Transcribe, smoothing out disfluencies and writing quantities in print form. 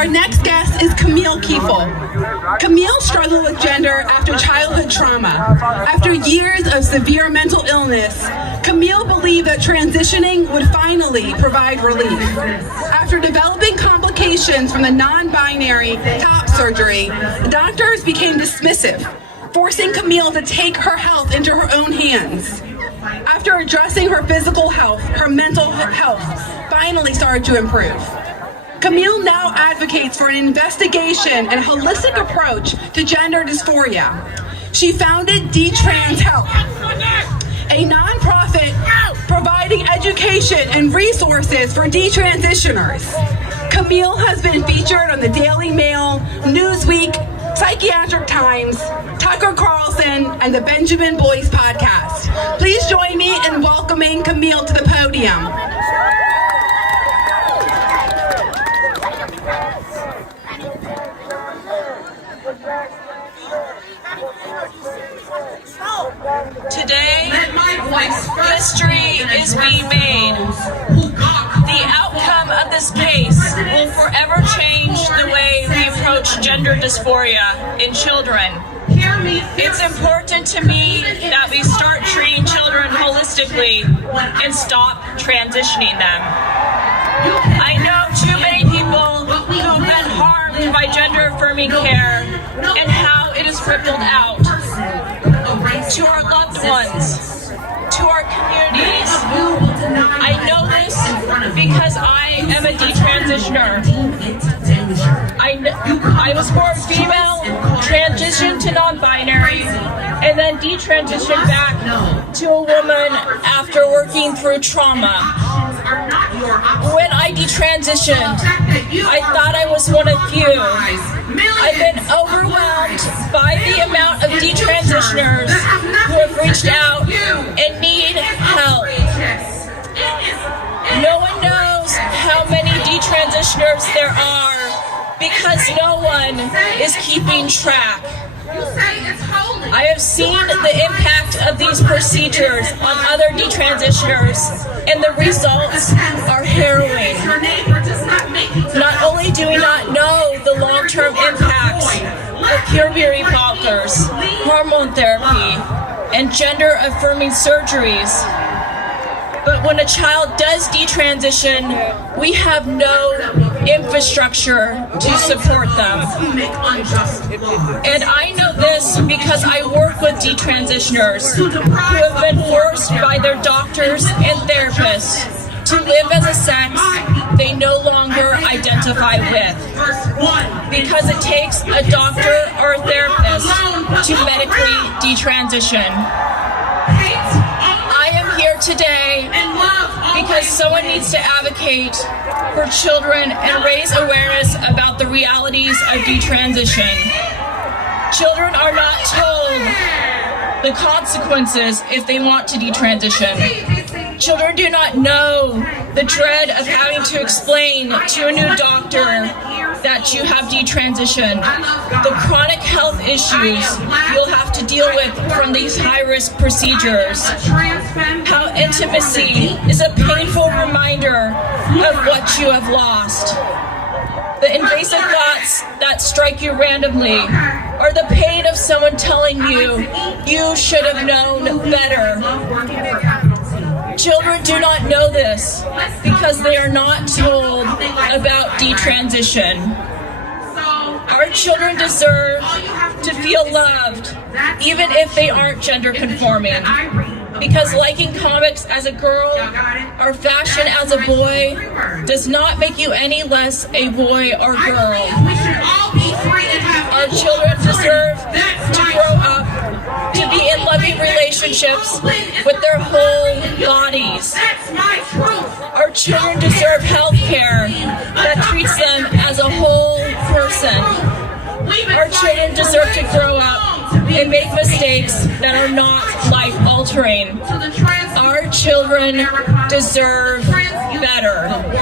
Our next guest is Camille Kiefel. Camille struggled with gender after childhood trauma. After years of severe mental illness, Camille believed that transitioning would finally provide relief. After developing complications from the non-binary top surgery, doctors became dismissive, forcing Camille to take her health into her own hands. After addressing her physical health, her mental health finally started to improve. Camille now advocates for an investigation and holistic approach to gender dysphoria. She founded D-Trans Health, a nonprofit providing education and resources for detransitioners. Camille has been featured on the Daily Mail, Newsweek, Psychiatric Times, Tucker Carlson, and the Benjamin Boyce podcast. Please join me in welcoming Camille to the podium. Today, history is being made. The outcome of this case will forever change the way we approach gender dysphoria in children. It's important to me that we start treating children holistically and stop transitioning them. I know too many people who have been harmed by gender-affirming care and how it has rippled out to our loved ones, to our communities. I know this because I am a detransitioner. I was born female, transitioned to non-binary, and then detransitioned back to a woman after working through trauma. When I detransitioned, I thought I was one of few. I've been overwhelmed by the amount of detransitioners who have reached out and need help. No one knows how many detransitioners there are because no one is keeping track. I have seen the impact of these procedures on other detransitioners, and the results are harrowing. Not only do we not know the long-term impacts of puberty blockers, hormone therapy, and gender-affirming surgeries, but when a child does detransition, we have no infrastructure to support them. And I know this because I work with detransitioners who have been forced by their doctors and therapists to live as a sex they no longer identify with, because it takes a doctor or a therapist to medically detransition. I am here today because someone needs to advocate for children and raise awareness about the realities of detransition. Children are not told the consequences if they want to detransition. Children do not know the dread of having to explain to a new doctor that you have detransitioned, the chronic health issues you'll have to deal with from these high-risk procedures, how intimacy is a painful reminder of what you have lost. The invasive thoughts that strike you randomly, or the pain of someone telling you you should have known better. Children do not know this because they are not told about detransition. Our children deserve to feel loved, even if they aren't gender conforming. Because liking comics as a girl or fashion as a boy does not make you any less a boy or girl. Our children deserve to grow up to be in loving relationships with their whole bodies. Our children deserve health care that treats them as a whole person. Our children deserve to grow up and make mistakes that are not life-altering. Our children deserve better.